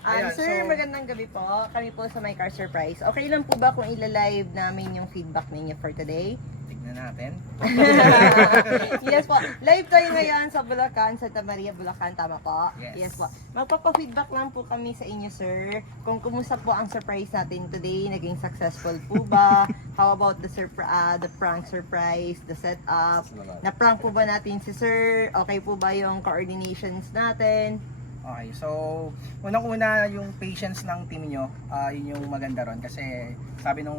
Ayan, Sir, magandang gabi po. Kami po sa My Car Surprise. Okay lang po ba kung ila-live namin yung feedback ninyo for today? Tignan natin. Yes po. Live tayo ngayon sa Bulacan, Santa Maria, Bulacan. Tama po? Yes. Po. Magpapa-feedback lang po kami sa inyo, sir. Kung kumusta po ang surprise natin today. Naging successful po ba? How about the prank surprise, the setup? Na-prank po ba natin si sir? Okay po ba yung coordinations natin? Okay, so unang-una yung patience ng team nyo, yun yung maganda ron kasi sabi nung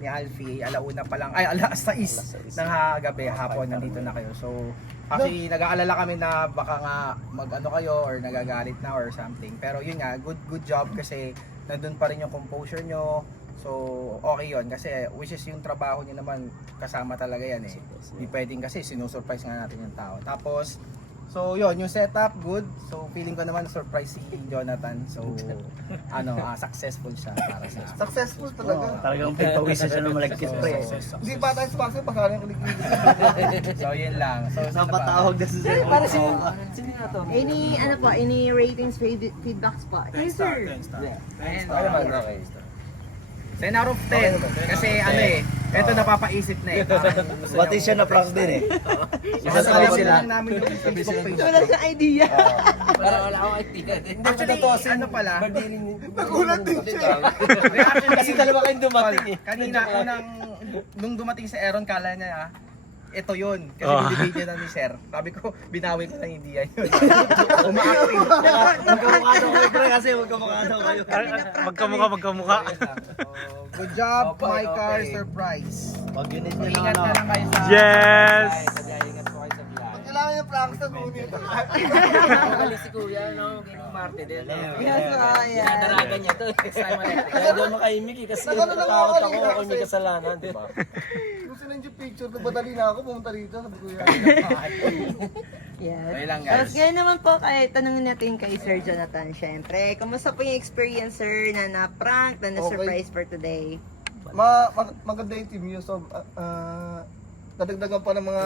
ni Alfie, alauna pa lang, ay alas 6 ng gabi, hapon nandito na kayo. So kasi nag-aalala kami na baka nga mag-ano kayo or nagagalit na or something. Pero yun nga, good job kasi nandun pa rin yung composure nyo. So okay yun kasi which is yung trabaho nyo naman kasama talaga yan eh. Hindi pwedeng kasi sinusurprise nga natin yung tao. Tapos so yun, yung setup, good. So feeling ko naman surprise si Jonathan. So successful siya para sa akin. Successful talaga. Talagang pagpawisan siya ng malagkit pre. Hindi pa tayo sponsor, pagkaroon yung kuliglig. So yun lang. So Napatawag na sa Para sino na to? Any ratings, feedbacks po? Yes, sir. Okay. 10 out of 10. Kasi ito napapaisip na eh. Pati siya na prank din eh. Sasabi sila lang namin yung Facebook page. Wala siyang idea. Parang wala akong idea. Actually, ano pala? Nagulat din siya. Kasi dalawa kayong dumating eh. Kanina, nung dumating si Aaron, kala niya ito yun. Kasi binibigay niya na ni Sir. Sabi ko, binawi ko ng hindi yan yun. Umaacting. Magkamukha daw kayo pre kasi magkamukha daw kayo. Magkamukha. Good job, My Car Surprise. Pag-unit nyo Ingat na lang kayo sa... Yes! Ingat po kayo sa biyahe. Kailangan yung prankster ngunit. Magaling si Kuya, no? Ginong Marte din. Yes, yeah. Nadaragan niya to. Kaya daw makaimik eh. Kasi natakot ako kung may kasalanan, di ba? Kung sinend yung picture, nagmadali na ako, pumunta rito. Sabi ko yan. Yes. Okay lang, guys. Tapos ngayon naman po, tanungin natin kay Sir Jonathan, syempre. Kumusta po yung experience, sir, na na-prank, na na-surprise for today? Maganda yung team yun. So, nadagdagan pa ng mga...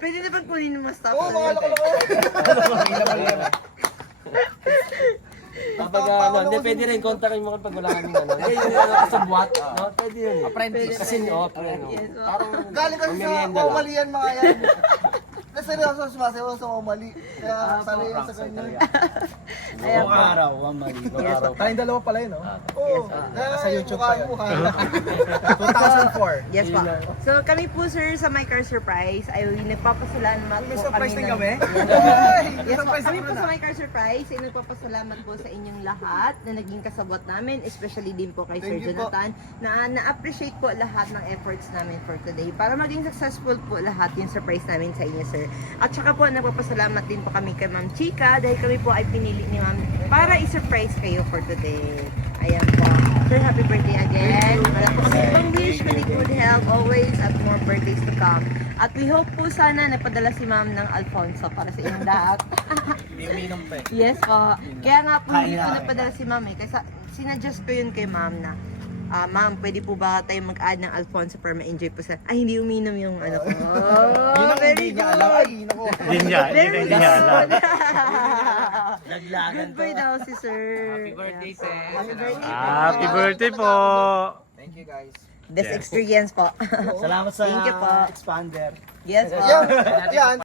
Pwede na bang kunin ng mga staff? Oo, mga lako-lako. Kapag hindi pwede rin kontakin mo kapag wala kaming ano. Hindi yung kasabwat, no? Pwede yun. Apprentice. Kasi friend. Yes, Parang Galing kasi sa merienda lang. Omalian mga yan. Seryoso, sumasayaw sa Omali. Kaya sanay yan sa kanya. Ayan po. araw, one mali. Tayong dalawa pala yun, no? Oo. Nasa YouTube pa yun. Mukha. 2004. Yes po. So kami po, sir, sa My Car Surprise ay nagpapasalamat May po surprise kami din ng- kami? Yes po. Kami po sa My Car Surprise ay nagpapasalamat po sa inyong lahat na naging kasabot namin, especially din po kay Sir Thank you po. Jonathan, na na-appreciate po lahat ng efforts namin for today para maging successful po lahat yung surprise namin sa inyo, sir. At saka po, nagpapasalamat din po kami kay Ma'am Chika dahil kami po ay pinili ni Ma'am para i-surprise kayo for today. Ayan po. Sir, happy birthday again. Wala po kami pang wish, many good health always at more birthdays to come. At we hope po sana napadala si Ma'am ng Alfonso para sa inyong lahat. Hindi uminom pa eh. Yes po. Kaya nga po hindi ko napadala si Ma'am eh. Kasi sinadjust ko yun kay Ma'am na Ma'am, pwede po ba tayo mag-add ng Alfonso para ma-enjoy po sa... Ay, hindi uminom yung ano ko. Oh, very good. Hindi niya alam. Good boy daw si sir. Happy birthday, sir. Happy birthday. Happy birthday po! Thank you, guys. Best experience po. Salamat sa Thank you po. expander. Yes po. Yan.